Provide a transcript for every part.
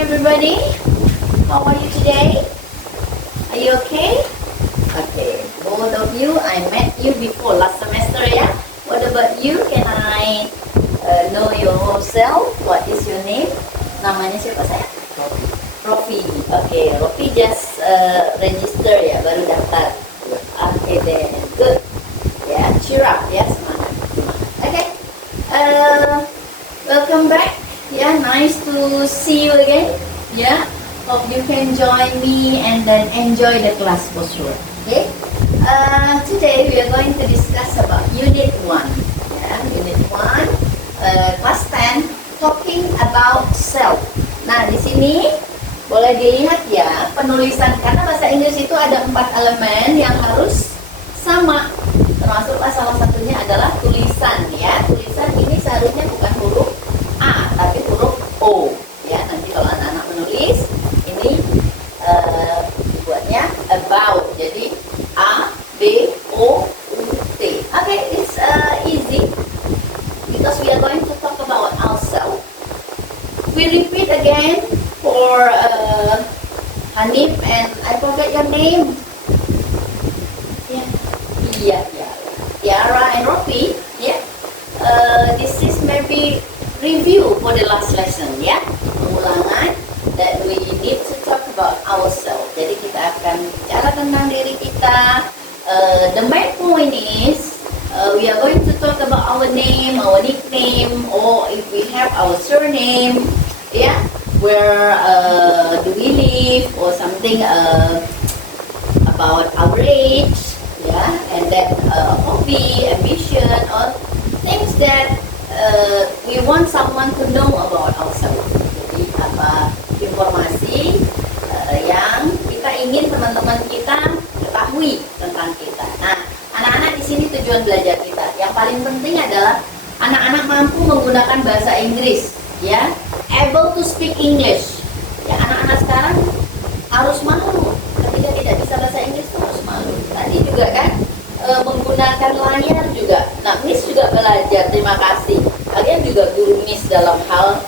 everybody. How are you today? Are you okay? Okay, both of you, I met you before last semester, yeah? What about you? Can I know yourself? What is your name? Namanya siapa saya? Rofi. Okay, Rofi just register ya, baru daftar. Okay then, good. Yeah, cheer up, ya, semangat. Okay, welcome back. Yeah, nice to see you again. Yeah, hope you can join me and then enjoy the class for sure. Okay, today we are going to discuss about Unit 1. Yeah, Unit 1, Class 10, talking about self. Nah, di sini boleh dilihat ya penulisan, karena bahasa Inggris itu ada 4 elemen yang harus sama, termasuklah salah satunya adalah tulisan ya. Tulisan ini seharusnya bukan huruf A tapi huruf O ya. Nanti kalau anak-anak menulis ini dibuatnya about, jadi A B O U T. Okay, it's easy because we are going to talk about ourselves. We repeat again for Hanif and I forget your name. Yeah, Tiara and Rofi. Yeah, this is maybe review for the last lesson. Yeah, pengulangan that we need to talk about ourselves. Jadi kita akan bicara tentang diri kita. The main point is we are going to talk about our name, our nickname, or if we have our surname. Yeah, where do we live, or something about our age. Yeah, and then hobby, ambition, or things that we want someone to know about ourselves. Jadi apa informasi yang kita ingin teman-teman kita ketahui tentang kita. Nah, anak-anak di sini tujuan belajar kita yang paling penting adalah anak-anak mampu menggunakan bahasa Inggris, ya, able to speak English. Ya, anak-anak sekarang harus malu ketika tidak bisa bahasa Inggris, tuh harus malu. Tadi juga kan menggunakan layar juga. Nah, Miss juga belajar, terima kasih. Kalian juga guru Miss dalam hal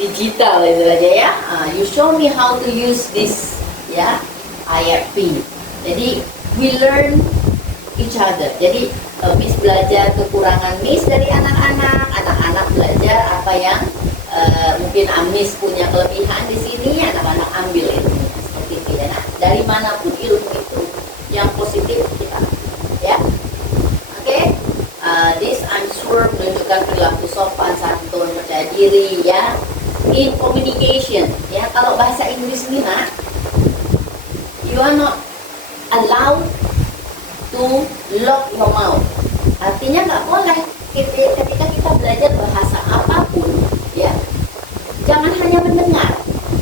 digital itu aja ya. You show me how to use this ya, IFP. Jadi we learn each other. Jadi Miss belajar kekurangan Miss dari anak-anak, anak-anak belajar apa yang mungkin Miss punya kelebihan di sini, anak-anak ambil itu seperti itu ya. Nah, dari manapun ilmu itu yang positif kita ya. Oke, this I'm sure menunjukkan perilaku sopan, santun, percaya diri ya, in communication ya. Kalau bahasa Inggris ini nak, you are not allowed to lock your mouth. Artinya nggak boleh ketika kita belajar bahasa apapun ya, jangan hanya mendengar,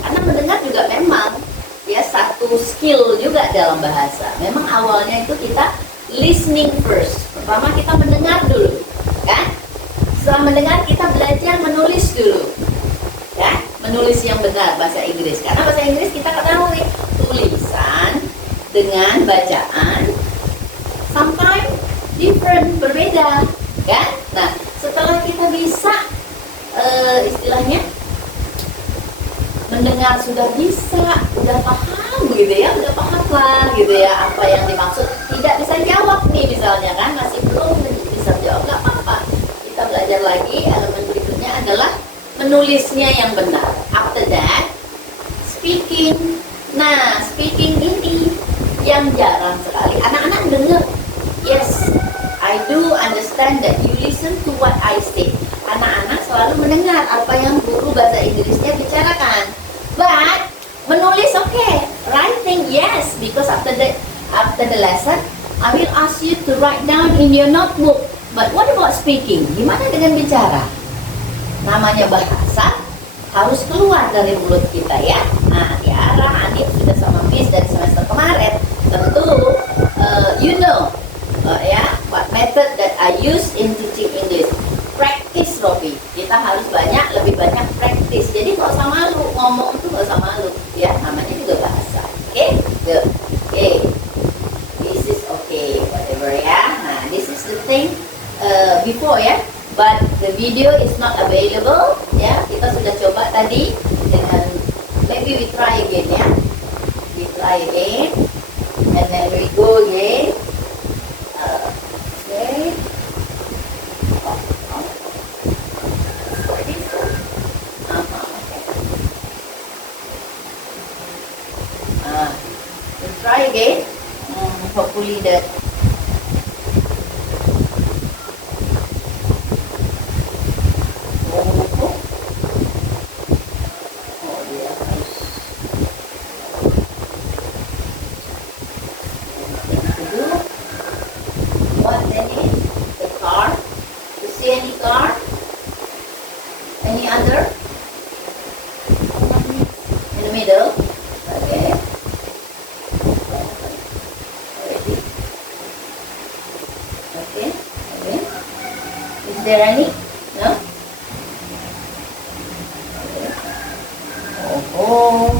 karena mendengar juga memang ya satu skill juga dalam bahasa. Memang awalnya itu kita listening first. Pertama kita mendengar dulu, kan? Setelah mendengar kita belajar menulis dulu, ya, menulis yang benar bahasa Inggris. Karena bahasa Inggris kita ketahui tulisan dengan bacaan sometimes different, berbeda, kan? Nah, setelah kita bisa istilahnya mendengar sudah bisa, udah paham gitu ya, udah paham lah gitu ya apa yang dimaksud. Tidak bisa jawab nih misalnya kan, masih belum bisa jawab, nggak apa-apa. Kita belajar lagi, elemen berikutnya adalah menulisnya yang benar. After that, speaking. Nah, speaking ini yang jarang sekali anak-anak dengar. Yes, I do understand that you listen to what I say. Anak-anak selalu mendengar apa yang guru bahasa Inggrisnya bicarakan. But menulis okay, writing yes, because after the lesson I will ask you to write down in your notebook. But what about speaking? Gimana dengan bicara? Namanya bahasa harus keluar dari mulut kita ya. Nah, Tiara, Hanif sudah sama Miss dari semester kemarin. Tentu you know ya, what method that I use in teaching English. Practice, Robi. Kita harus lebih banyak practice. Jadi nggak usah malu, ngomong tuh nggak usah malu. Ya, namanya juga bahasa. Oke, good. Oke, this is okay, whatever ya. Nah, this is the thing before ya. But the video is not available. Ya, kita sudah coba tadi dengan maybe we try again, yeah. We try again, and then we go again. Okay. Oh, oh. Like this. Okay. We try again. Hopefully that. What then is the car? You see any car? Any other? In the middle? Okay. Okay. Okay. Is there any? No? Okay. Oh.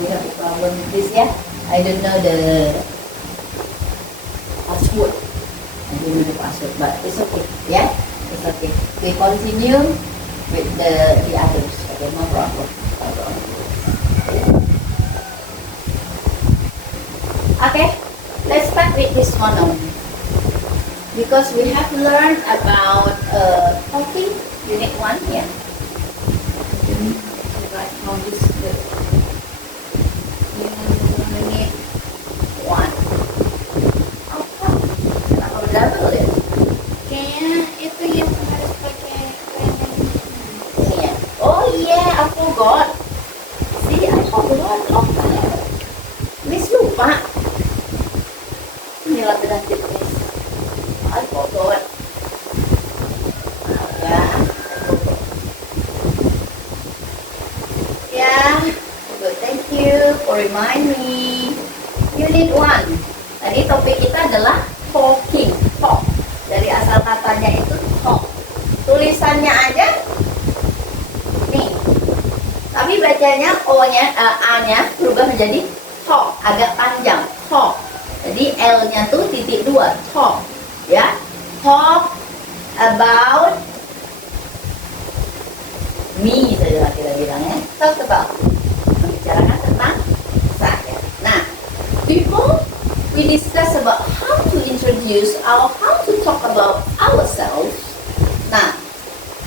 We have a problem with this, yeah? I don't know the password. I don't know the password, but it's okay. Yeah, it's okay. We continue with the others. Okay, no problem. No problem. Okay, let's start with this one only. Because we have learned about talking, unit 1, yeah. Right from this unit 1. Double ya? Kayaknya itu yang harus pakai Ini ya. Oh yeah, I forgot. See, I forgot. Okay. Miss lupa. Inilah berarti Miss. I forgot. Ya. Yeah. Good. Thank you for remind me. Unit 1. Tadi topik kita adalah talking, talk. Dari asal katanya itu talk. Tulisannya aja nih. Tapi bacanya O-nya, A-nya berubah menjadi talk, agak panjang, talk. Jadi L-nya tuh titik 2, talk. Ya. Talk about me saja kita bilangnya. Talk about. Membicarakan tentang saya. Nah, before we discuss about how to introduce or how to talk about ourselves. Now,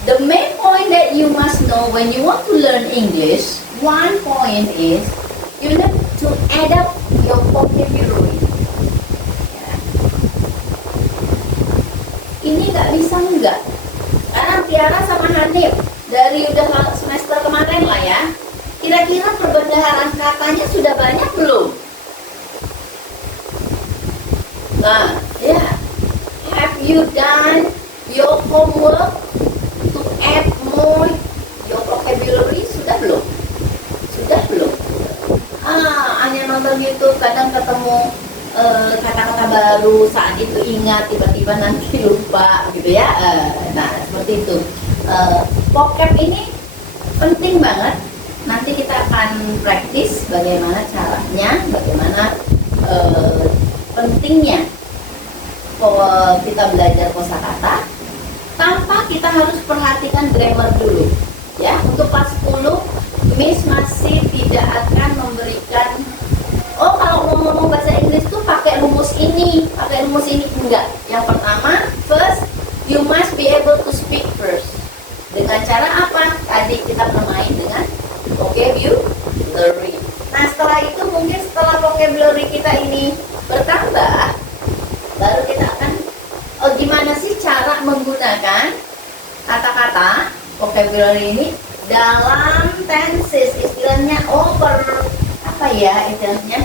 the main point that you must know when you want to learn English, one point is you need to adapt your vocabulary. Ya. Ini nggak bisa enggak. Karena Tiara sama Hanif dari udah semester kemarin lah ya. Kira-kira perbendaharaan katanya sudah banyak belum? Nah, yeah. Have you done your homework to add more your vocabulary? Sudah belum? Sudah belum? Hanya nonton YouTube kadang ketemu kata-kata baru, saat itu ingat, tiba-tiba nanti lupa gitu ya. Nah, seperti itu. Vocab ini penting banget. Nanti kita akan praktis bagaimana caranya, bagaimana pentingnya kita belajar kosakata tanpa kita harus perhatikan grammar dulu ya. Untuk kelas 10 Miss masih tidak akan memberikan kalau mau ngomong bahasa Inggris tuh pakai rumus ini enggak. Yang pertama, first you must be able to speak first. Dengan cara apa? Tadi kita bermain dengan vocabulary. Nah, setelah itu mungkin setelah vocabulary kita ini bertambah, baru kita akan gimana sih cara menggunakan kata-kata vocabulary ini dalam tenses, istilahnya istilahnya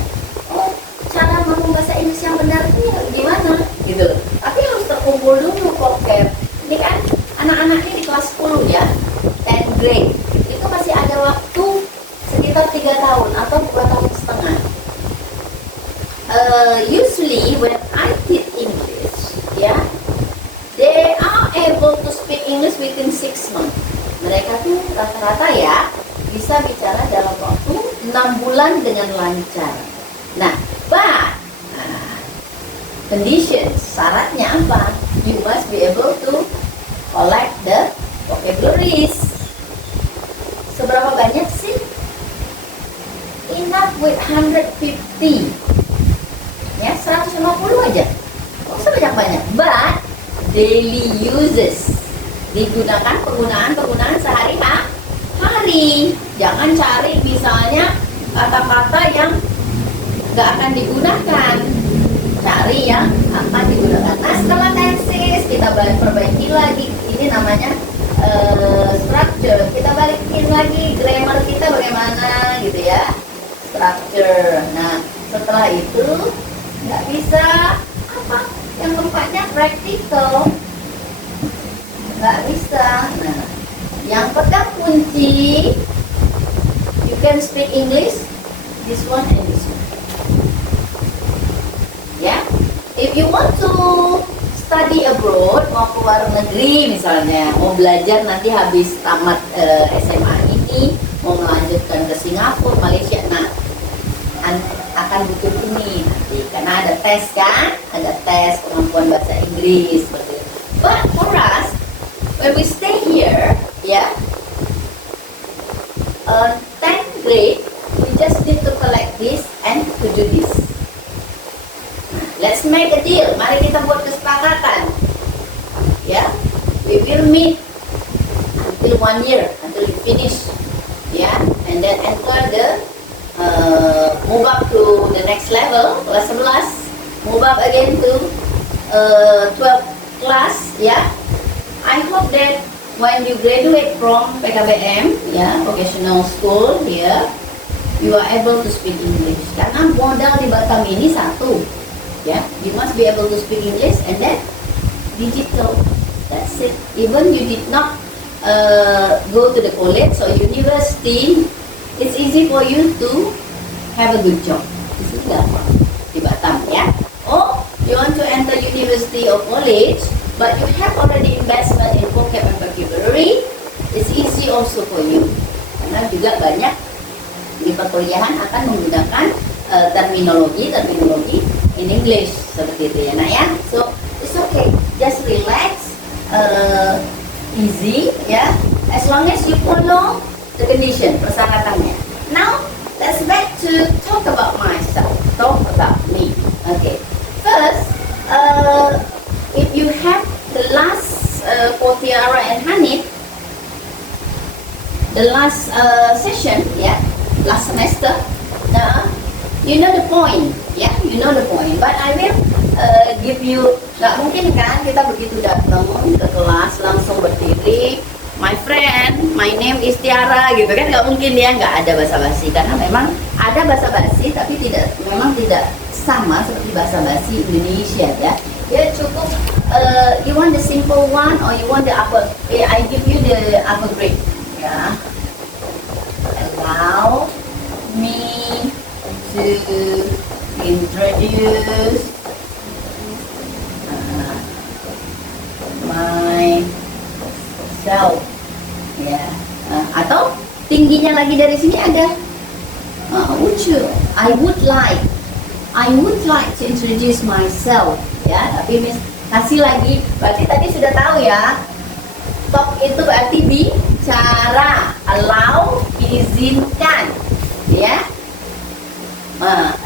cara ngomong bahasa Inggris yang benar itu gimana gitu. Tapi harus terkumpul dulu vocab. Ini kan anak-anaknya di kelas 10 ya, 10 grade itu masih ada waktu sekitar 3 tahun atau 2 tahun setengah. Usually when I teach English, they are able to speak English within 6 months. Mereka tuh rata-rata ya bisa bicara dalam waktu 6 bulan dengan lancar. Nah, conditions, syaratnya apa? You must be able to collect the vocabularies. Seberapa banyak sih? Enough with 150. Ya, 150 aja. Nggak usah banyak-banyak. But daily uses, digunakan penggunaan sehari-hari. Jangan cari misalnya kata-kata yang nggak akan digunakan. Cari yang akan digunakan. Nah, setelah tenses kita perbaiki lagi. Ini namanya structure. Kita balikin lagi grammar kita bagaimana gitu ya. Structure. Nah, setelah itu nggak bisa apa yang tempatnya practical, nggak bisa. Nah, yang pegang kunci, you can speak English, this one and this one. Ya, if you want to study abroad, mau ke luar negeri misalnya, mau belajar nanti habis tamat SMA ini, mau melanjutkan ke Singapura, Malaysia, nah akan butuh ini nanti karena ada tes kan, ada tes kemampuan bahasa Inggris seperti itu. But for us, when we stay here, ya, 10th grade, we just need to collect this and to do this. Let's make a deal. Mari kita buat kesepakatan. Ya, we will meet until 1 year, until we finish. Ya, and then enter the move up to the next level, kelas 11. Move up again to 12 class. Ya, I hope that when you graduate from PKBM, ya, vocational school, ya, you are able to speak English. Karena modal di Batam ini satu. Yeah, you must be able to speak English and then digital. That's it. Even you did not go to the college or university, it's easy for you to have a good job. This is gampang di Batam, ya. Oh, you want to enter university or college, but you have already investment in vocab and vocabulary. It's easy also for you. Karena juga banyak di perkuliahan akan menggunakan terminologi in English seperti itu ya, nak ya. So it's okay, just relax, easy ya, as long as you follow the condition, persyaratannya. Now let's back to talk about myself, talk about me. Okay, first, if you have the last for Tiara and Hanif, the last session, yeah, last semester, you know the point, ya, you know the point. But I will give you, nggak mungkin kan kita begitu datang ke kelas langsung berdiri, my friend, my name is Tiara, gitu kan, nggak mungkin ya, nggak ada basa-basi. Karena memang ada basa-basi, tapi memang tidak sama seperti basa-basi Indonesia ya. Ya cukup, you want the simple one or you want the upper? I give you the upper grade, ya. Allow me to introduce myself, ya. Atau tingginya lagi dari sini ada I would like to introduce myself, ya. Tapi kasih lagi, berarti tadi sudah tahu ya, talk itu berarti bicara, allow izinkan, ya.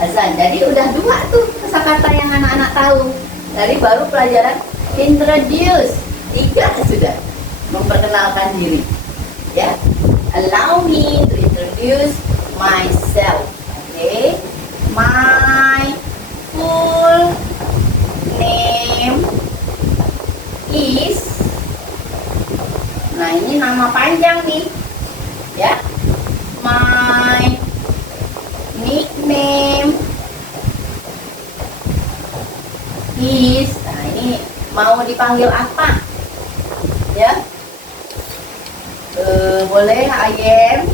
Azan. Jadi udah dua tuh kosakata yang anak-anak tahu. Dari baru pelajaran introduce, 3 sudah memperkenalkan diri. Ya, allow me to introduce myself. Okay, my full name is. Nah ini nama panjang nih, ya. My nickname is. Nah ini mau dipanggil apa, ya? Boleh ayam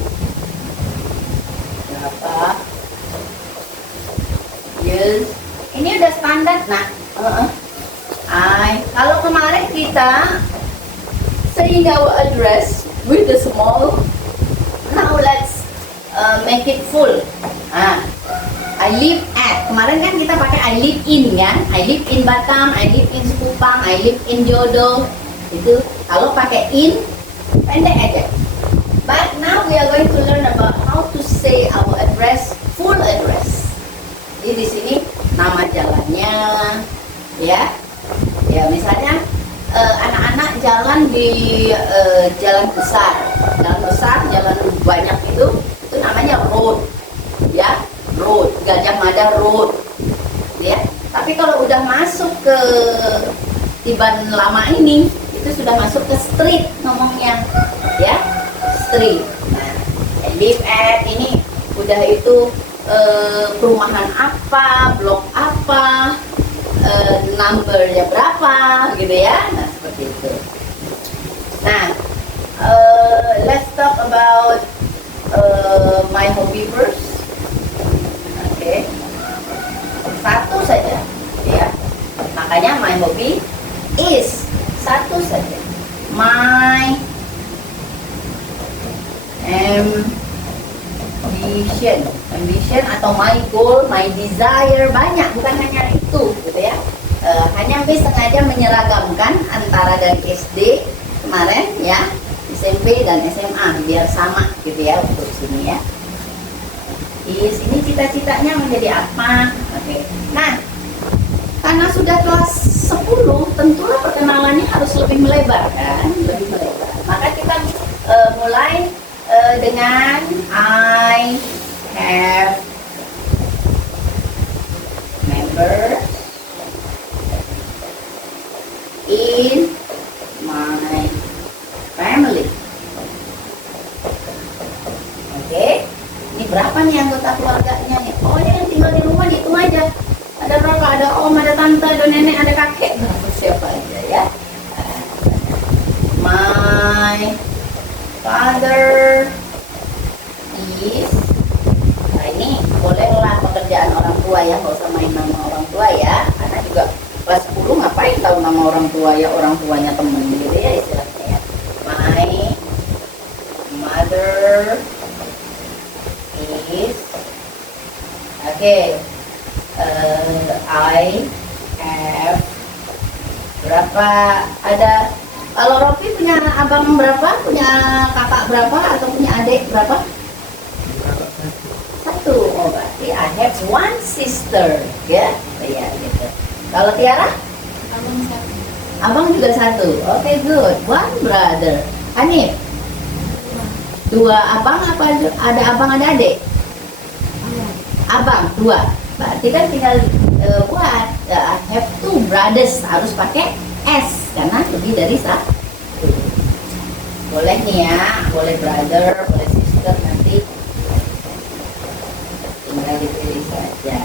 apa? Yes. Ini udah standar, nah. Kalau kemarin kita saying our address with the small, now let's make it full. I live at. Kemarin kan kita pakai I live in kan? I live in Batam, I live in Kupang, I live in Jodoh. Itu kalau pakai in pendek aja. But now we are going jalan di jalan besar, jalan banyak itu namanya road, ya, road, Gajah Mada Road, ya. Tapi kalau udah masuk ke Tiban Lama ini, itu sudah masuk ke street ngomongnya, ya, street. Nah, live at ini udah itu perumahan apa, blok apa, numbernya berapa, gitu ya. Nah, seperti itu. Nah, let's talk about my hobby first. Oke. Satu saja, ya. Makanya my hobby is satu saja. My ambition atau my goal, my desire, banyak, bukan hanya itu, gitu ya. Hanya sengaja menyeragamkan antara dari SD kemarin, ya, SMP dan SMA biar sama, gitu ya, untuk sini ya. Di sini cita-citanya menjadi apa? Oke. Nah, karena sudah kelas 10, tentulah perkenalannya harus lebih melebar, kan? Lebih melebar. Maka kita mulai dengan I have members in my family. Oke. Ini berapa nih anggota keluarganya nih? Oh, ini yang tinggal di rumah dihitung aja. Ada berapa? Ada om, ada tante, ada nenek, ada kakek. Siapa aja ya? My father is. Nah, ini bolehlah pekerjaan orang tua ya, nggak usah main nama orang tua ya. Karena juga kelas 10 ngapain tahu nama orang tua ya, orang tuanya temen gitu ya istilahnya ya. My mother is. Oke. I have berapa, ada, kalau Rofi punya abang berapa, punya kakak berapa, atau punya adik berapa? Satu. Oh, berarti I have one sister, ya, ya gitu. Kalau Tiara? Abang satu. Abang juga satu. Oke, good. One brother. Hanif? Dua abang apa ada abang ada adik? Abang dua. Berarti kan tinggal buat I have two brothers, harus pakai S karena lebih dari satu. Boleh nih ya, boleh brother, boleh sister, nanti tinggal dipilih saja.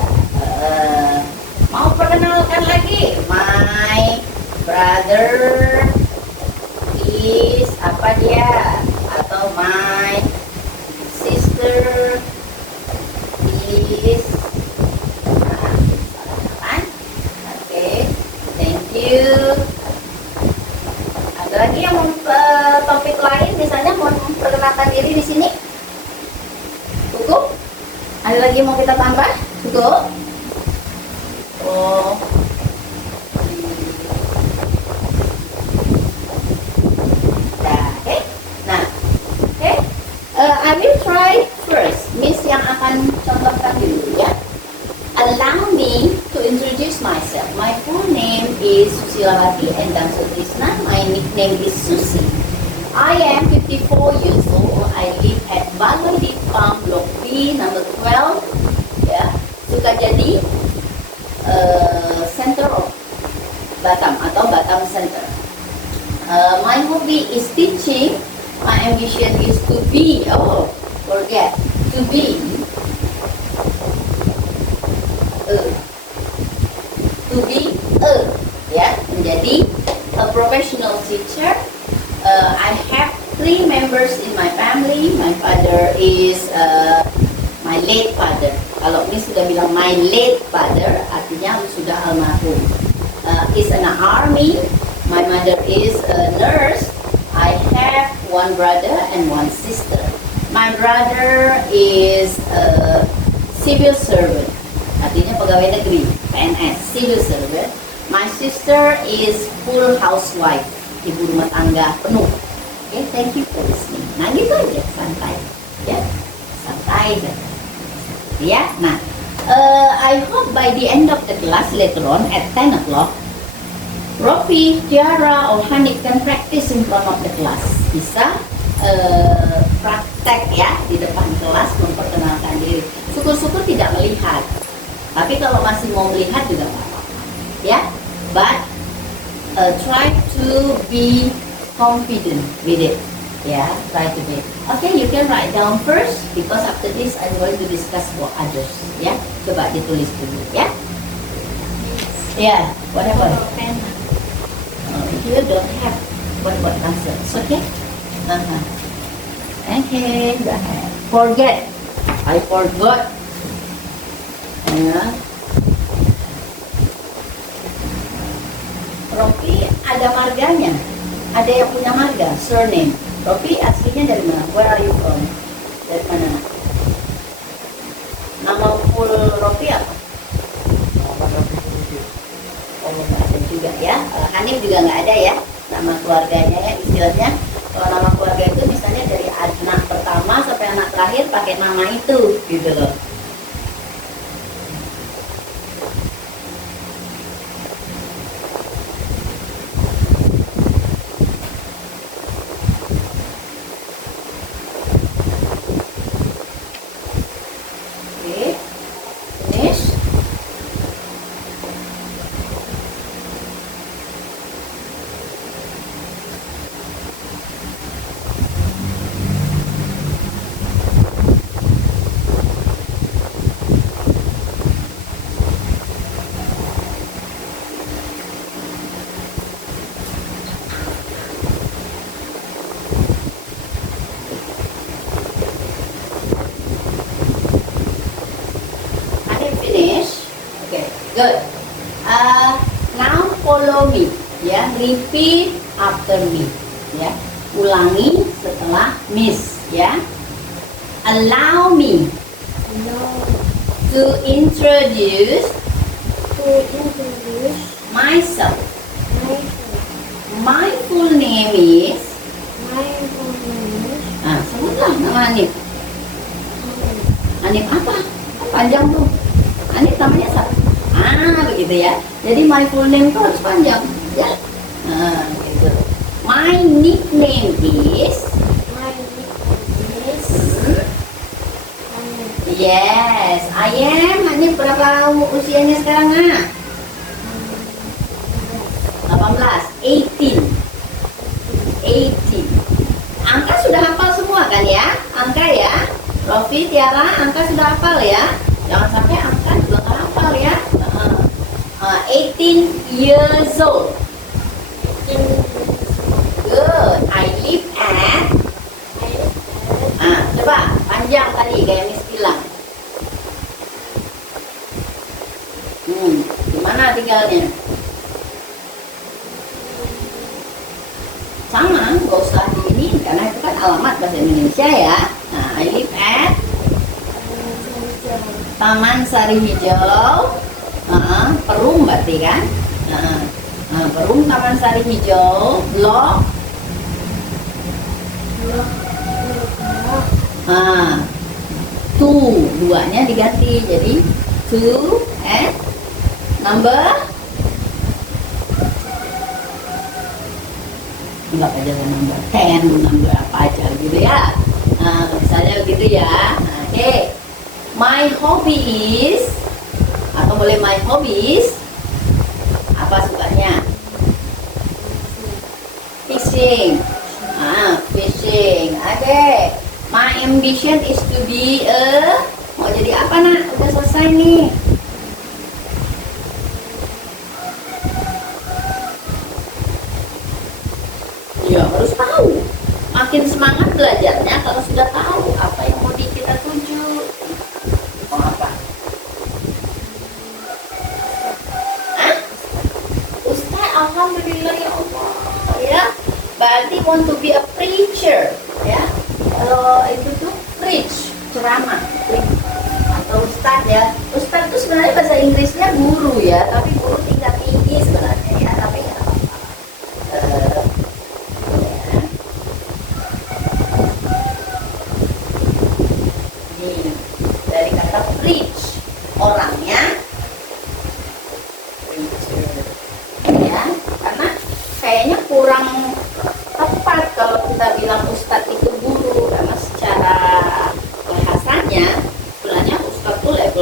Mau perkenalkan lagi, my brother is apa dia, atau my sister is. Ada lagi yang mau topik lain, misalnya mau memperkenalkan diri di sini? Cukup? Ada lagi yang mau kita tambah? Cukup? Oh. Nah, oke. Nah, oke. I will try first. Miss yang akan contohkan dulu ya. Allow me to introduce myself. My full name is Susilawati Endang Sutrisna. My nickname is Susi. I am 54 years old. I live at Baloi Di Farm, Block B, number 12. Ya, Sukajadi, center of Batam atau Batam Center. My hobby is teaching. My ambition is to be. Oh, forget to be. To be ya, menjadi a professional teacher. I have 3 members in my family. My father is my late father. Kalau ini sudah bilang my late father, artinya sudah almarhum. Is an army. My mother is a nurse. I have 1 brother and 1 sister. My brother is a civil servant. Artinya pegawai negeri, PNS, civil servant. My sister is full housewife, ibu rumah tangga penuh. Okay, thank you for listening. Nah gitu aja, santai, ya, santai aja. Ya, nah, I hope by the end of the class later on at 10 o'clock, Rofi, Tiara, or Hanif can practice in front of the class. Bisa praktek ya di depan kelas memperkenalkan diri. Syukur-syukur tidak melihat. Tapi kalau masih mau melihat juga nggak apa-apa. Ya, but try to be confident with it. Yeah, try to be. Okay, you can write down first because after this I'm going to discuss about others. Ya, coba ditulis dulu ya. Yeah, whatever. Pena. You don't have what answer. It's okay. Okay, go ahead. Forget. I forgot. Ya. Rofi ada marganya. Ada yang punya marga, surname. Rofi aslinya dari mana? Where are you from? Dari mana? Nama full Rofi apa? Oh, nggak ada juga ya. Hanif juga nggak ada ya. Nama keluarganya ya, istilahnya. Kalau nama keluarga itu misalnya dari anak pertama sampai anak terakhir pakai nama itu, gitu loh. Oke, finish. Good. Now follow me. Ya, repeat after me. Ya, ulangi setelah Miss. Ya, allow me No. to introduce To introduce myself. myself. My full name is. My full name is Sebutlah nama Hanif. Hanif. Hanif apa? Panjang tuh. Hanif namanya siapa? Begitu ya. Jadi my full name itu harus panjang, ya. Gitu. My nickname is. My nickname is Hanif. Yes, I am. Hanif berapa usianya sekarang? 18, 18. Angka sudah hafal semua kan ya? Angka ya. Rofi, Tiara, angka sudah hafal ya. Jangan sampai angka juga nggak hafal ya. 18 years old. Good. I live at. Coba panjang tadi kayak Miss bilang. Di mana tinggalnya? Sama, nggak usah di ini karena itu kan alamat bahasa Indonesia ya. I live at Taman Sari Hijau. Perum berarti kan? Perum Taman Sari Hijau, blok. Two, duanya diganti jadi two and number. Enggak aja number 10, number apa aja gitu ya. Misalnya begitu ya. Okay. My hobby is, atau boleh my hobbies, apa sukanya? Fishing. Fishing. Okay. My ambition is to be a, mau jadi apa nak? Udah selesai nih. Ya harus tahu. Makin semangat belajarnya kalau sudah tahu apa yang mau kita tuju. Mau apa? Ustaz, alhamdulillah ya Allah. Ya, berarti want to be a preacher. Ya, kalau itu tuh preach, ceramah. Atau ustaz ya. Ustaz itu sebenarnya bahasa Inggrisnya guru ya, tapi guru tingkat tinggi sebenarnya ya, tapi nggak apa-apa. Dari kata preach, orangnya preacher ya, karena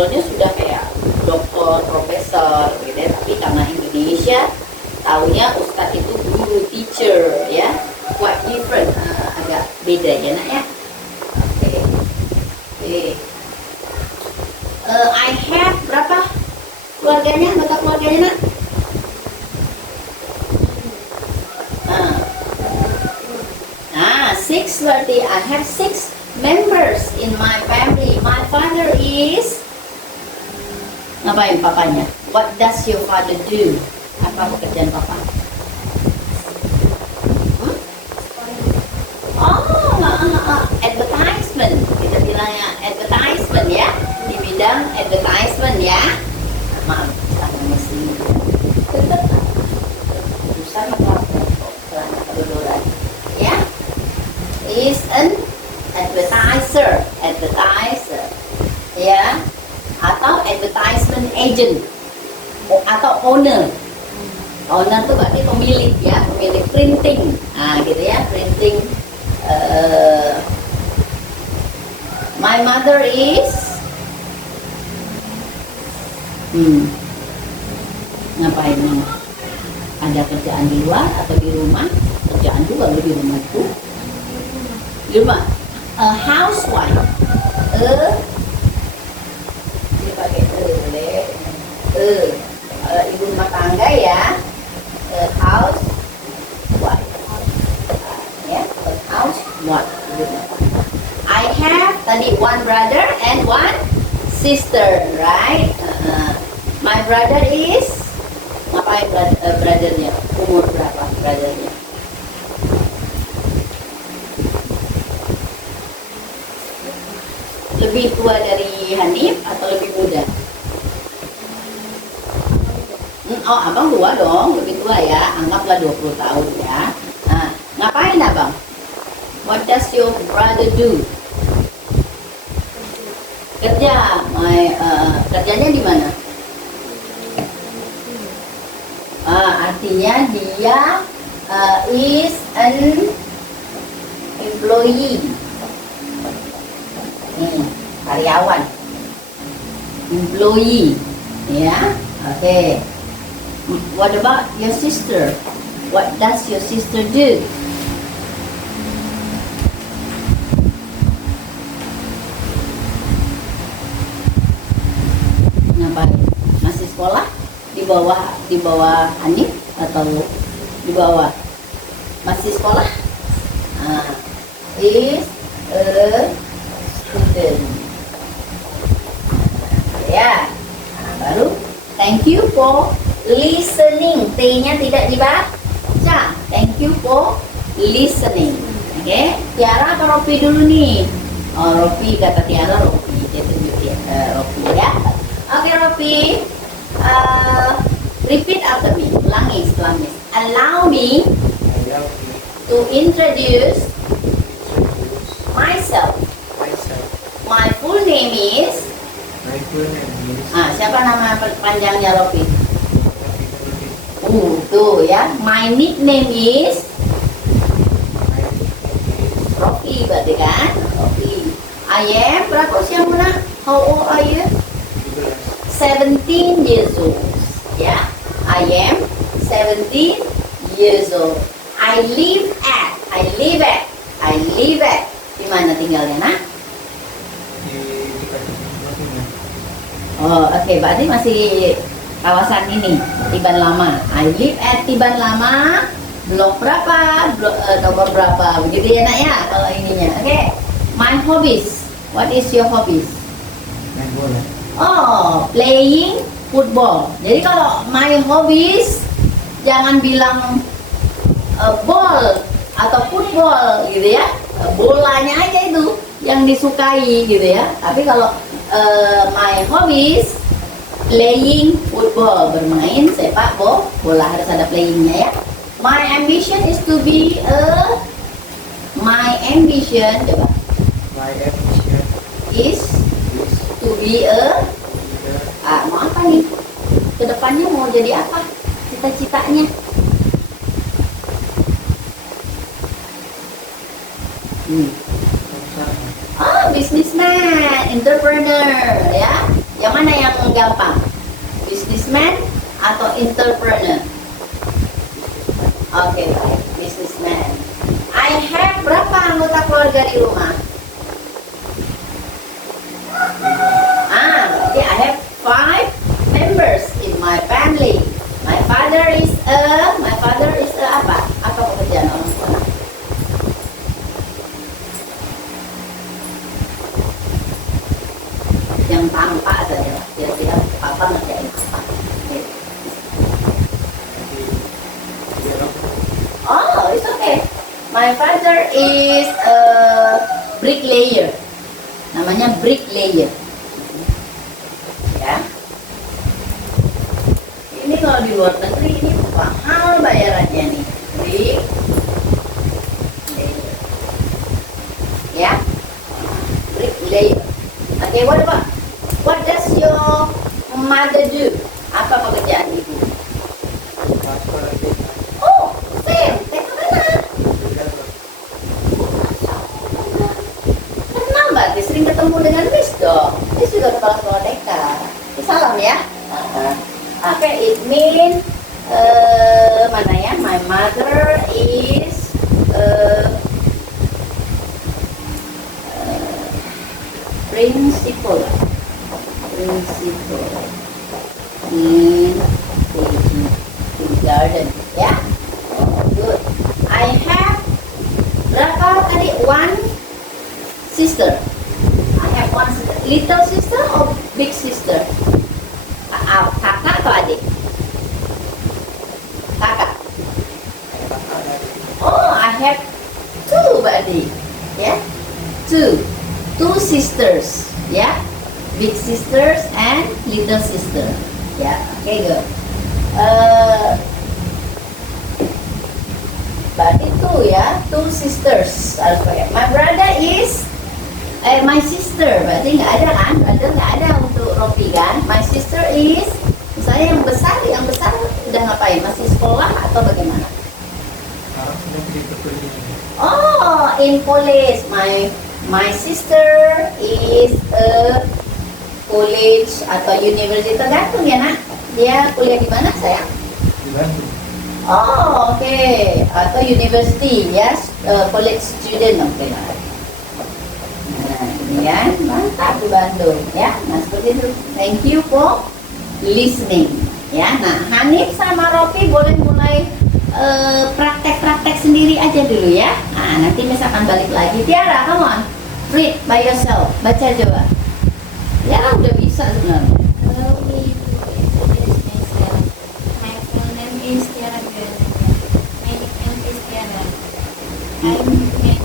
levelnya sudah kayak doktor, profesor gitu ya. Tapi karena Indonesia taunya ustadz itu guru, teacher ya, quite different, agak beda ya nak ya. Oke. Oke. I have berapa keluarganya, anggota keluarganya nak? Six berarti I have 6 members in my family. My father is, ngapain papanya? What does your father do? Apa pekerjaan papa? Advertisement. Kita bilangnya advertisement ya, di bidang advertisement ya. Maaf, karena mesin. Susah apa? Kelana kedodoran. Ya, is an advertiser, ya, atau advertisement agent, atau owner. Owner itu berarti pemilik ya, pemilik printing, gitu ya, printing. My mother is, ngapain mama? Ada kerjaan di luar atau di rumah? Kerjaan juga di rumah itu. Di rumah. A housewife. Ini pakai boleh. Ibu rumah tangga ya. A housewife. Ya, a housewife. I have tadi one brother and one sister, right? My brother is, ngapain brothernya? Umur berapa brothernya? Lebih tua dari Hanif atau lebih muda? Oh, abang tua dong, lebih tua ya. Anggaplah 20 tahun ya. Nah, ngapain abang? What does your brother do? Kerja. Kerjanya di mana? Artinya dia is an employee. Karyawan, employee, ya, oke. What about your sister? What does your sister do? Ngapain? Masih sekolah? Di bawah Hanif atau di bawah? Masih sekolah? Is a student. Ya, baru thank you for listening. T-nya tidak dibaca. Thank you for listening. Oke, Tiara apa Ropi dulu nih? Oh, Ropi, kata Tiara Ropi. Dia tunjuk ya, Ropi ya. Oke, Ropi. Repeat after me. Ulangi setelah Miss. Allow me to introduce myself. My full name is. Siapa nama panjangnya Rofi? Tuh ya. My nickname is Rofi, berarti kan? Rofi. I am berapa usia Muna? How old are you? 17 years old. Ya. I am 17 years old. I live at. Di mana tinggalnya, nak? Oh, oke, berarti masih kawasan ini, Tiban Lama. I live at Tiban Lama, blok berapa, nomor berapa, begitu ya nak ya, kalau ininya. Oke, my hobbies. What is your hobbies? Main bola. Oh, playing football. Jadi kalau my hobbies, jangan bilang ball atau football gitu ya. Bolanya aja itu yang disukai gitu ya. Tapi kalau my hobbies playing football, bermain sepak bola, harus ada playingnya ya. My ambition is to be my ambition coba. My ambition Is is to be mau apa nih? Kedepannya mau jadi apa? Cita-citanya? Businessman, entrepreneur ya. Yang mana yang gampang? Businessman atau entrepreneur? Oke, baik. Businessman. I have berapa anggota keluarga di rumah? Berarti I have 5 members in my family. My father is a apa? Apa pekerjaan orang tua? Yang tampak saja lah. Kira-kira papa ngerjain apa? Oh, it's okay. My father is a bricklayer. Namanya bricklayer. Ya. Ini kalau di luar negeri ini mahal bayarannya nih. Bricklayer. Ya. Bricklayer. Okay, what does your mother do? Apa pekerjaan ibu? Oh, same. Teka mana? Kenal berarti sering ketemu dengan Miss dong. Miss juga kepala sekolah TK. Salam ya. Oke, it mean mana ya? My mother is principal in kindergarten, ya. Good. I have berapa tadi? One sister. I have one sister. Little sister or big sister? Kakak atau adik? Kakak. Oh, I have two berarti, ya. Two sisters, ya. Big sisters and little sister. Ya, okay, good. Berarti two sisters harus pakai. My brother is my sister, berarti nggak ada kan? Brother nggak ada untuk Ropi kan? My sister is, misalnya yang besar udah ngapain? Masih sekolah atau bagaimana? Sekarang sudah pergi ke kuliah. Oh, in police. My sister is a college atau university, tergantung ya nak. Dia kuliah di mana sayang? Di Bandung. Oh, oke. Atau university, yes, college student, oke. Nah, ini kan mantap di Bandung, ya. Nah, seperti itu. Thank you for listening, ya. Nah, Hanif sama Ropi boleh mulai praktek-praktek sendiri aja dulu ya. Nah, nanti misalkan balik lagi. Tiara, come on, read by yourself. Baca coba. Tiara udah bisa sebenarnya. Hello, we introduce myself. My full name is Tiara Granada. My nickname is Tiara. I'm in English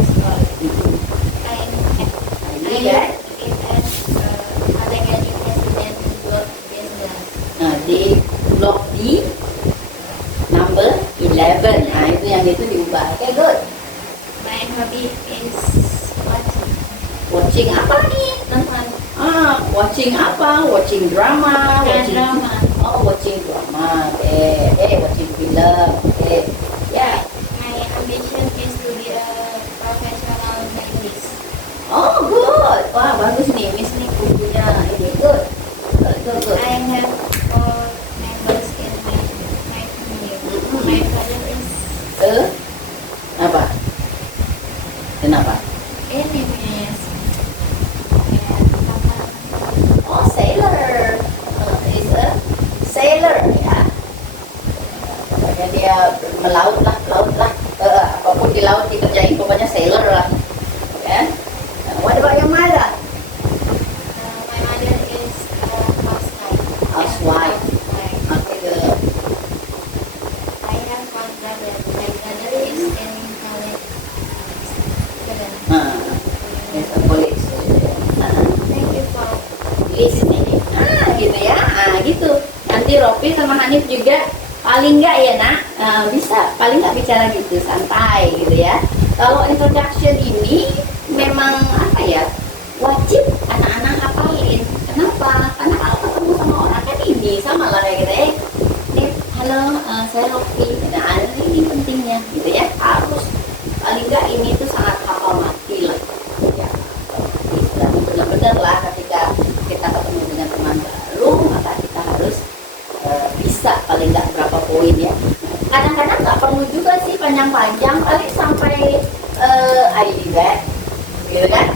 school. I'm Ini ya. in Allegheny President Block Business. Nah, di blok D number 11. Nah, itu yang itu diubah. Oke, good. My hobby is watching. Watching apa nih? Nonton Watching apa? Watching drama, drama. Oh, watching drama. Oke, watching film. Oke. Ya. My ambition is to be a professional linguist. Oh, good. Wah, bagus nih. Miss nih bukunya. Ini good. Good. I have four members in my family. My father is Apa? Kenapa? ini punya Oh, sailor. Is a sailor ya. Pokoknya dia melaut lah. Apapun di laut dikerjain pokoknya sailor lah. Ya. What about your mother? my mother is a housewife. Housewife. Right. Okay, good. I have one brother. My brother is in college. It's a college student. Thank you for Listening. Gitu ya. Gitu. Nanti Ropi sama Hanif juga paling nggak ya nak, bisa paling nggak bicara gitu santai gitu ya. Kalau introduction ini memang apa ya, wajib anak-anak hafalin. Kenapa? Karena kalau ketemu sama orang kan ini sama lah kayak gitu Nip, halo, saya Ropi. Nah, ini pentingnya gitu ya, harus paling nggak ini tuh sangat hafal mati lah ya. Istilahnya panjang-panjang paling sampai ID bag, gitu kan?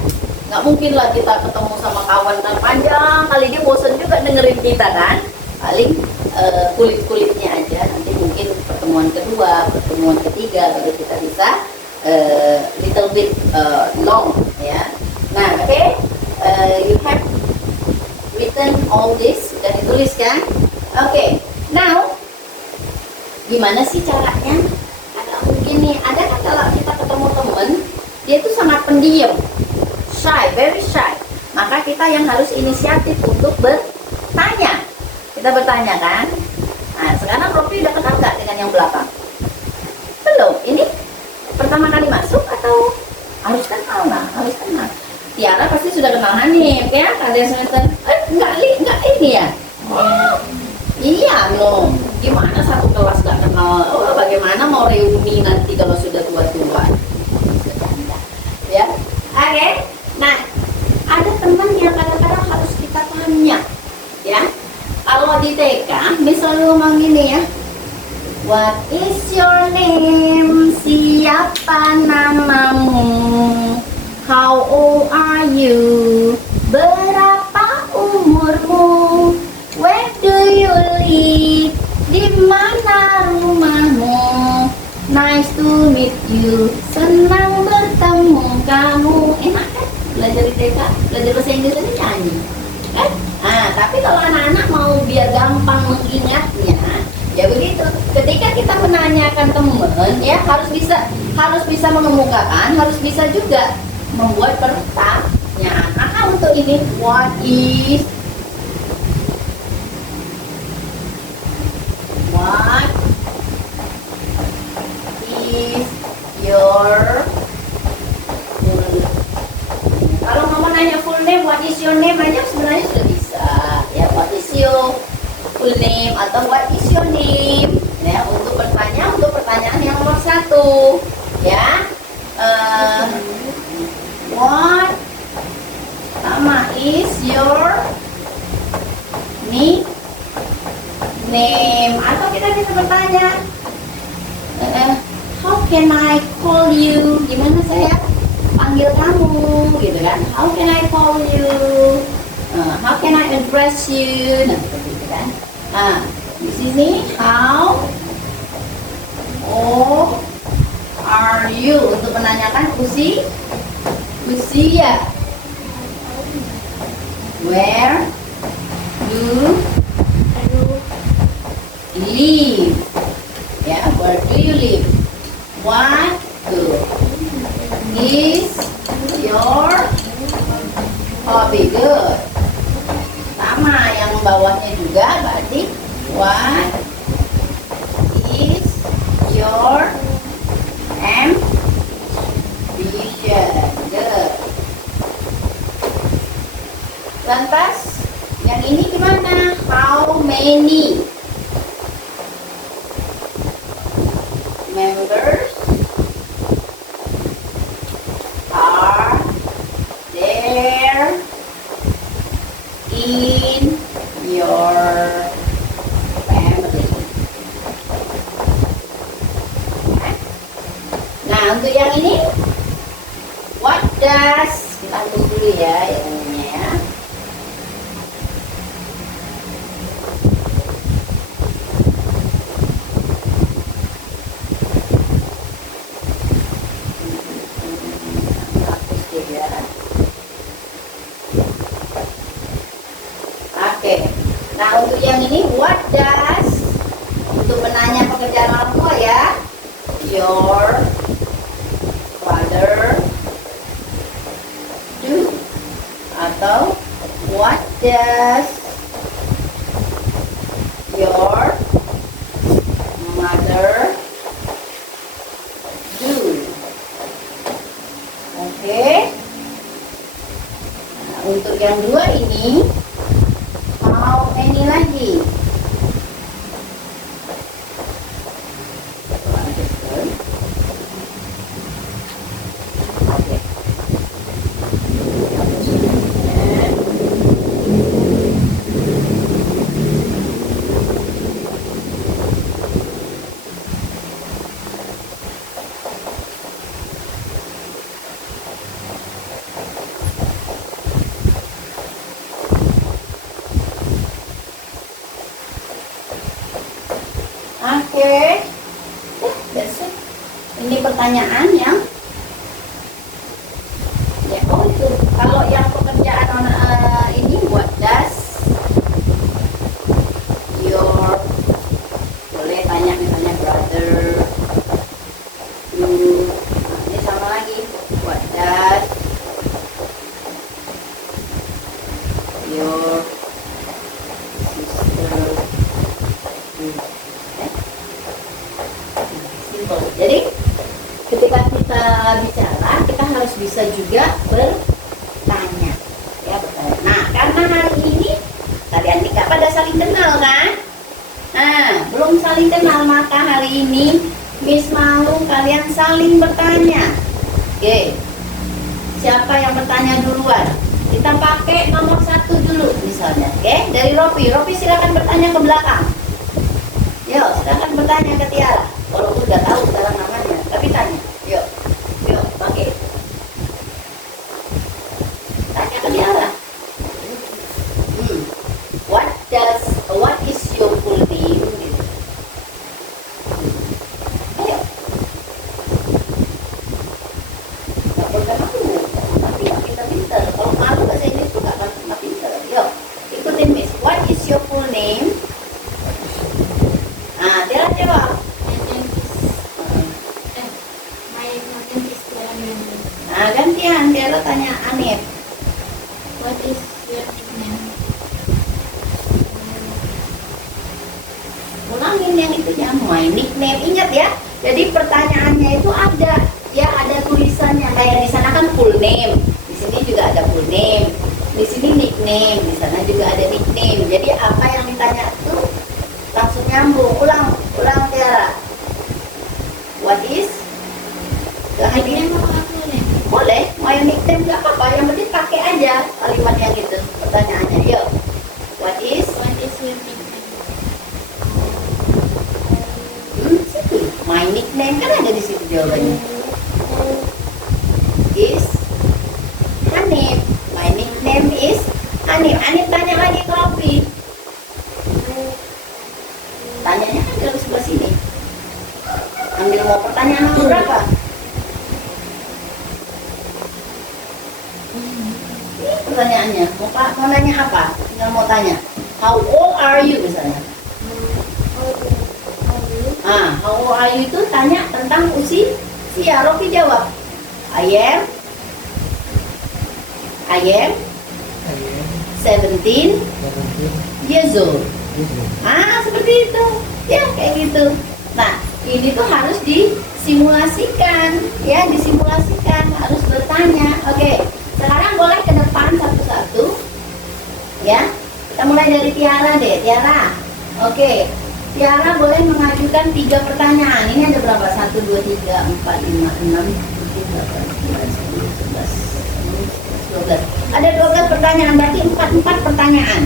Nggak mungkin lah kita ketemu sama kawan dan panjang kali, dia bosen juga dengerin kita kan. Paling kulit-kulitnya aja, nanti mungkin pertemuan kedua, pertemuan ketiga baru kita bisa little bit long ya. Nah, oke, you have written all this, sudah ditulis kan? Oke, now gimana sih caranya? Ada mungkin nih, ada kan kalau kita ketemu temen, dia tuh sangat pendiam, shy, very shy. Maka kita yang harus inisiatif untuk bertanya. Kita bertanya kan? Nah, sekarang Rofi udah kenal nggak dengan yang belakang? Belum. Ini pertama kali masuk atau harus kenal? Nah, harus kenal. Tiara pasti sudah kenal Hanif, ya? Kalian semester enggak ini ya? Oh, iya loh. Gimana satu kelas nggak kenal? Oh, bagaimana mau reuni nanti kalau sudah tua-tua? Ya, oke. Nah, ada teman yang kadang-kadang harus kita tanya, ya. Kalau di TK, misalnya ngomong gini ya, what is your name? Siapa namamu? How old are you? Berapa umurmu? Where do you live? Di mana rumahmu? Nice to meet you. Senang bertemu kamu. Enak kan? Belajar di TK, belajar bahasa Inggris ini nyanyi. Kan? Nah, tapi kalau anak-anak mau biar gampang mengingatnya, ya begitu. Ketika kita menanyakan teman, ya harus bisa mengemukakan, harus bisa juga membuat pertanyaan. Maka untuk ini, what is your kalau mau nanya full name, what is your name aja sebenarnya sudah bisa. Ya, what is your full name atau what is your name? Ya, untuk pertanyaan yang nomor 1, ya. What nama is your name? Atau kita bisa bertanya, how can I call you? Gimana saya panggil kamu, gitu kan? How can I call you? How can I address you? Nah, seperti itu kan? Di sini how old are you? Untuk menanyakan usia. Where do you live? Ya, where do you live? What is your hobby? Good. Sama yang bawahnya juga berarti what is your ambition? Good. Lantas yang ini gimana? How many members are there in your family? Nah, untuk yang ini, what does, kita tulis dulu ya yang ini ya. Oke. Nah, untuk yang ini, what does, untuk menanya pekerjaan orang tua ya, your father do, atau what does your mother do? Oke. Nah, untuk yang 2 ini, how many lagi? Oke. pertanyaan yang ya, oh itu kalau yang pekerjaan ini what does your, boleh tanya misalnya brother do. Nah, ini sama lagi, what does your sister do. Okay? Simple. Jadi ketika kita bicara, kita harus bisa juga bertanya, ya bertanya. Nah, karena hari ini kalian tidak pada saling kenal kan? Nah, belum saling kenal, maka hari ini Miss mau kalian saling bertanya. Oke, siapa yang bertanya duluan? Kita pakai nomor 1 dulu misalnya. Oke, dari Ropi. Ropi silakan bertanya ke belakang. Yuk, silakan bertanya ke Tiara. Walaupun udah tahu sekarang namanya, tapi tanya. Yuk, yuk, pakai. Tanya ke Tiara. What is your full name? Ayo. Gak boleh malu. Nanti kita pintar. Kalau malu bahasa Inggris tuh gak pintar. Yuk, ikutin Miss. What is your full name? Nah, Tiara jawab. Nah, gantian. Tiara tanya Anip. What is your name? Ulangin yang itunya, my nickname. Ingat ya, jadi pertanyaannya itu ada, ya ada tulisannya. Kayak di sana kan full name, di sini juga ada full name, di sini nickname, di sana juga ada nickname. Jadi apa yang ditanya itu langsung nyambung. Ulang Tiara. What is? Nickname apa aku nih? Boleh, my nickname nggak apa-apa. Yang penting pakai aja kalimat yang gitu. Pertanyaannya, yuk. What is? What is your nickname? Situ. My nickname kan ada di situ jawabannya. Is Hanif. My nickname is Hanif. Hanif tanya lagi ke Rofi. Tanyanya kan dari sebelah sini. Ambil mau pertanyaan nomor berapa? Ini pertanyaannya. Mau nanya apa? Tinggal mau tanya. How old are you misalnya? How old are you itu tanya tentang usia. Rofi jawab. I am 17 years old. Seperti itu. Ya, kayak gitu. Nah, ini tuh harus disimulasikan. Ya, disimulasikan. Harus bertanya. Oke, sekarang boleh ke depan satu-satu. Ya, kita mulai dari Tiara deh. Tiara. Oke. Tiara boleh mengajukan 3 pertanyaan. Ini ada berapa? 1, 2, 3, 4, 5, 6, 7, 8, 9, 10, 11, 12. Ada 12 pertanyaan, berarti 4 pertanyaan.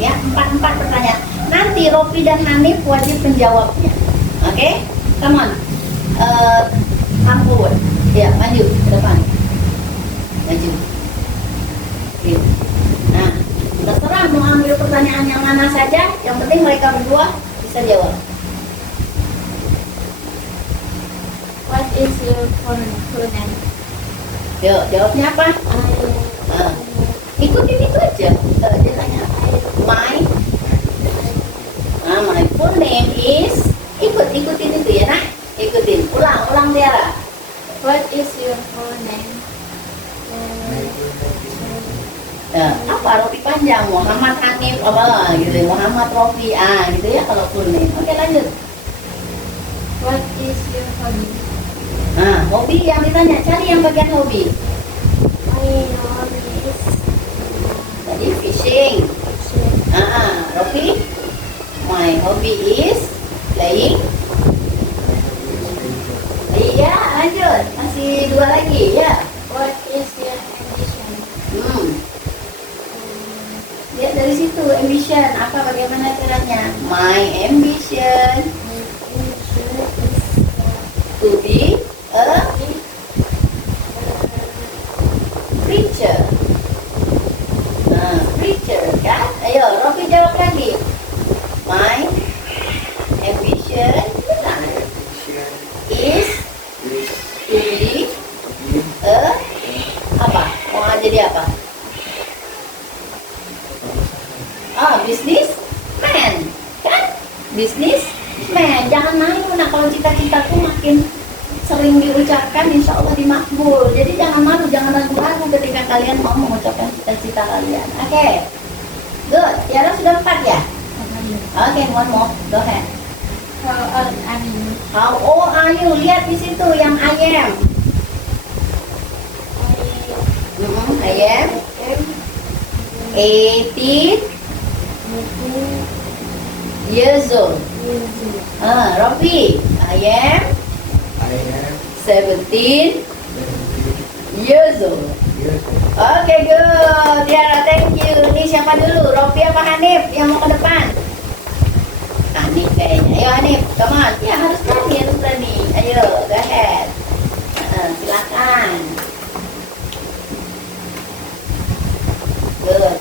Ya, 4 pertanyaan. Nanti Rofi dan Hanif wajib menjawabnya. Oke? Come on. Come forward. Ya, maju ke depan. Maju. Oke. Nah, terserah mau ambil pertanyaan yang mana saja. Yang penting mereka berdua bisa jawab. What is your full name? Yuk, jawabnya apa? Ikutin itu aja. Dia tanya. My full name is. Ikutin itu ya, nak. Ikutin. Ulang Tiara. What is your full name? Ya, apa Rofi panjang? Muhammad Hanif, gitu. Muhammad Rofi, gitu ya kalau full name. Oke, lanjut. What is your hobby? Hobi yang ditanya. Cari yang bagian hobi. My hobby is Tadi fishing. Rofi. My hobby is playing. Iya, lanjut. Masih 2 lagi, ya. What is your ambition? Lihat dari situ ambition. Apa bagaimana caranya? My ambition to be a preacher. Preacher kan? Ayo, Rofi jawab lagi. My ambition is jadi apa? Businessman, kan? Businessman. Jangan malu nak kalau cita-citaku makin sering diucapkan, insya Allah dimakbul. Jadi jangan malu, jangan ragu-ragu ketika kalian mau mengucapkan cita-cita kalian. Oke, good. Tiara sudah 4 ya? Oke, one more. Go ahead. How old are you? How old are you? Lihat di situ yang I am. I am 80 years old. Rofi, I am I am 17 17 years old. years old. Oke, good. Tiara, thank you. Ini siapa dulu? Rofi apa Hanif yang mau ke depan? Hanif kayaknya. Ayo Hanif, come on. Ya harus berani. Ayo, go ahead. Silakan. Good.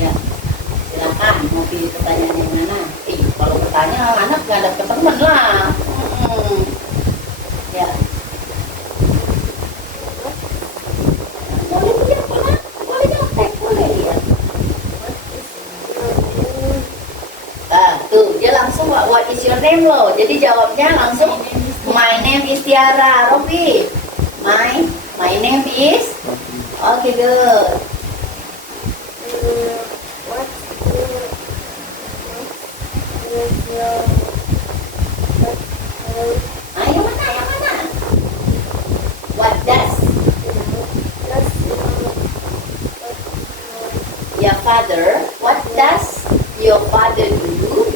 Ya, silakan. Mau pilih pertanyaan yang mana? Kalau pertanyaan anak gak ada teman lah. Ya. Boleh lihat mana? Boleh nyontek, boleh lihat. Tuh dia langsung what is your name loh. Jadi jawabnya langsung my name is Tiara. Robi, my name is. Oke, good. Yang mana? What does your father? What does your father do?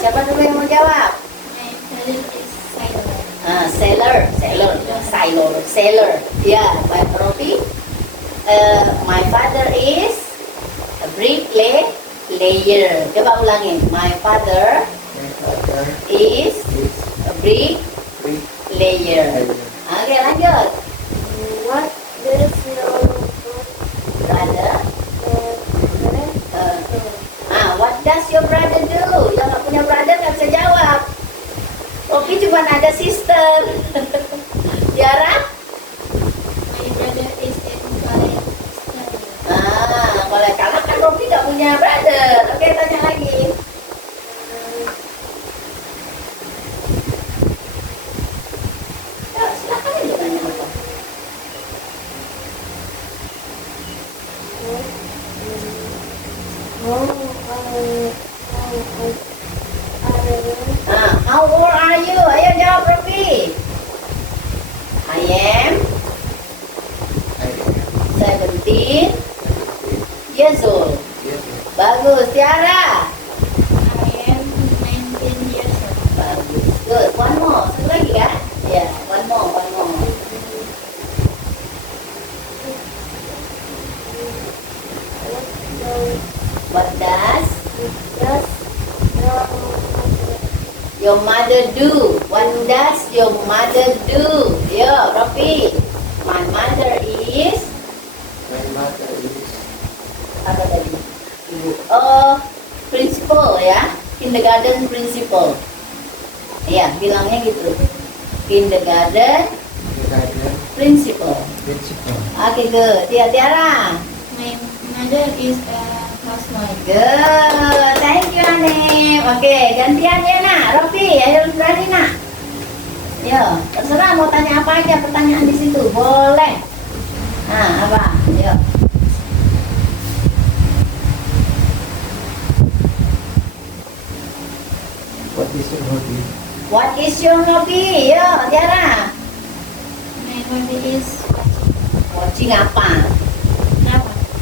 Siapa dulu yang mau jawab? My father is sailor. Sailor. Ya, Pak Robi. My father is a bricklayer. Coba ulangin. My father My father is is a bricklayer. Oke, lanjut. What does your Brother. What does your brother do? Yang nggak punya brother nggak bisa jawab. Robi cuma ada sister. Tiara? My brother is in college study. Kalau kalah kan Robi nggak punya brother. Oke, tanya lagi. Silakan aja tanya apa. How old are you? Ayo jawab Robi. I am I am 17 17 years old. years old. Bagus, Tiara. I am 19 years old. Bagus. Good. One more. Satu lagi kan? Ya, one more. What does your mother do? What does your mother do? Yo, Robi. My mother is My mother is apa tadi? Ibu. Principal ya. Kindergarten principal. Iya, bilangnya gitu. Kindergarten kindergarten principal. principal. Oke, good. Tiara. My mother is a housewife. Good. Thank you, Hanif. Oke, gantian ya, nak. Rofi, ayo berani, nak. Yo, terserah mau tanya apa aja pertanyaan di situ. Boleh. Apa? Yo. What is your hobby? What is your hobby? Yo, Tiara. My hobby is Watching apa?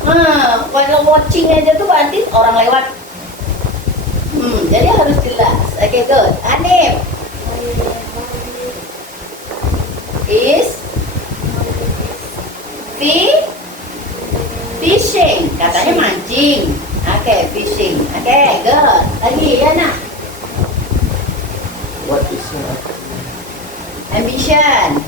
drama. Kalau watching aja tuh berarti orang lewat. Jadi harus jelas. Oke, good. Hanif is fishing. Katanya mancing. Oke, fishing. Oke, good. Lagi ya, nak. What is your Ambition.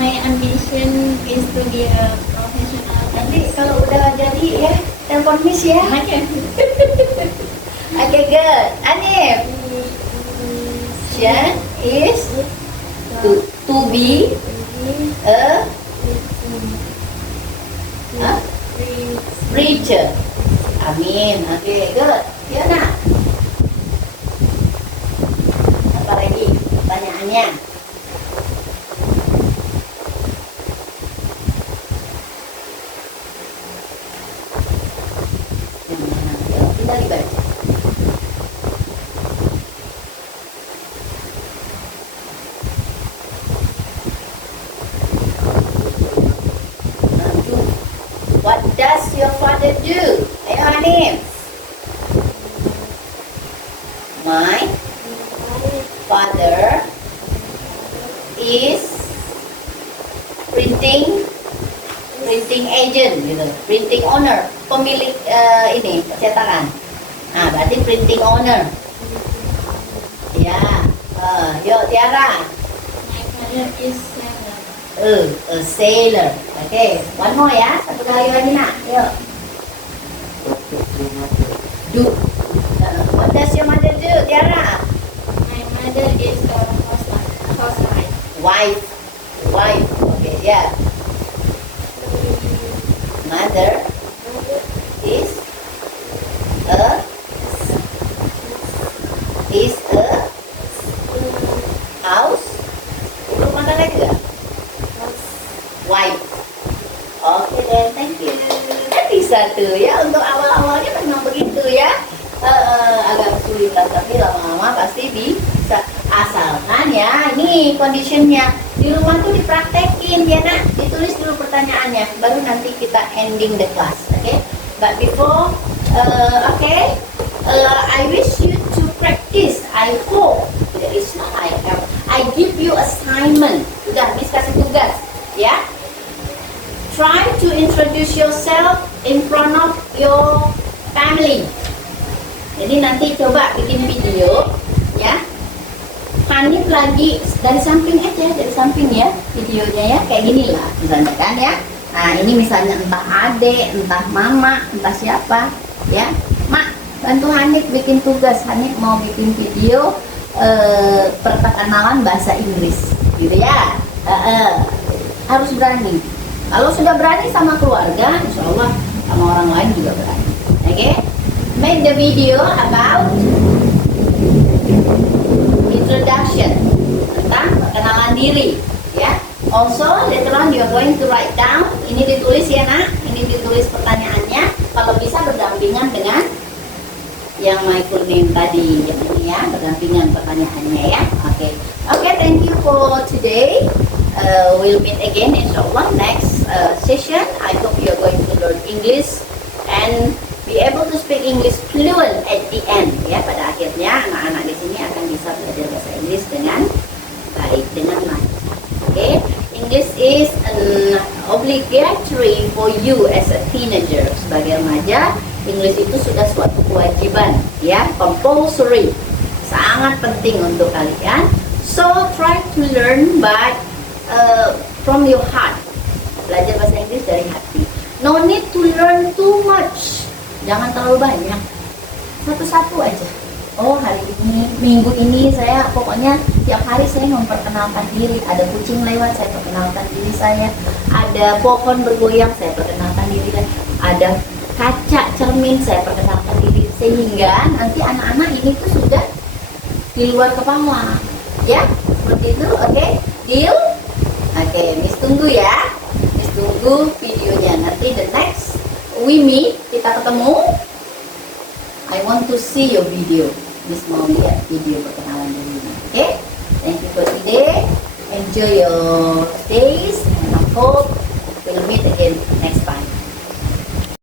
My ambition is to be a professional Nanti kalau udah jadi ya, telepon Miss ya. Oke. Oke, good. Hanif. Ambition is to To be a huh? preacher. Amin. Okay, good. Ya nak. Apa lagi pertanyaannya? Yang mana? Yuk, kita dibaca. What does your father do? Ayo Hanif. My father is printing agent gitu, printing owner, pemilik ini percetakan. Nah, berarti printing owner. Ya, yuk Tiara. My father is seller. A sailor. Okay, one more ya, satu kali lagi nak. Yuk. Do. What does your mother do, Tiara? My mother is a housewife. Wife. Okay, yeah. Mother is a house. Belum makan lagi gak? Wife. Oke deh, thank you. Kan bisa tuh ya, untuk awal-awalnya memang begitu ya. Agak kesulitan, tapi lama-lama pasti bisa. Asalkan ya, ini conditionnya di rumah tuh dipraktekin ya nak, ditulis dulu pertanyaannya, baru nanti kita ending the class, okay? But before, I wish you to practice. I hope it's not I give you assignment. Udah, Miss kasih tugas, ya. Try to introduce yourself in front of your family. Jadi nanti coba bikin video, ya. Hanif lagi dari samping aja, dari samping ya videonya ya, kayak gini lah misalnya kan ya. Nah ini misalnya entah adek, entah mama, entah siapa ya. Mak, bantu Hanif bikin tugas. Hanif mau bikin video perkenalan bahasa Inggris gitu ya. Harus berani. Kalau sudah berani sama keluarga, insya Allah sama orang lain juga berani. Oke? Make the video about introduction, tentang perkenalan diri ya. Also later on you are going to write down, ini ditulis ya nak, ini ditulis pertanyaannya, kalau bisa berdampingan dengan yang my full name tadi, yang ini ya, berdampingan pertanyaannya ya. Oke, thank you for today. We'll meet again inshallah next session. I hope you are going to learn English and be able to speak English fluent at the end ya. Pada akhirnya anak-anak di sini akan bisa belajar bahasa Inggris dengan baik, dengan lancar. Okay? English is an obligatory for you as a teenager. Sebagai remaja, English itu sudah suatu kewajiban ya, compulsory, sangat penting untuk kalian. So try to learn by from your heart. Belajar bahasa Inggris dari hati. No need to learn too much. Jangan terlalu banyak, satu-satu aja. Oh hari ini, minggu ini saya pokoknya tiap hari saya memperkenalkan diri. Ada kucing lewat, saya perkenalkan diri saya. Ada pohon bergoyang, saya perkenalkan diri. Ada kaca cermin, saya perkenalkan diri. Sehingga nanti anak-anak ini tuh sudah di luar kepala. Ya, seperti itu, oke? Deal? Oke, Miss tunggu ya. Miss tunggu videonya. Nanti the next we meet, kita ketemu. I want to see your video. Miss mau lihat video perkenalan diri. Oke? Thank you for today. Enjoy your days and I hope we'll meet again next time.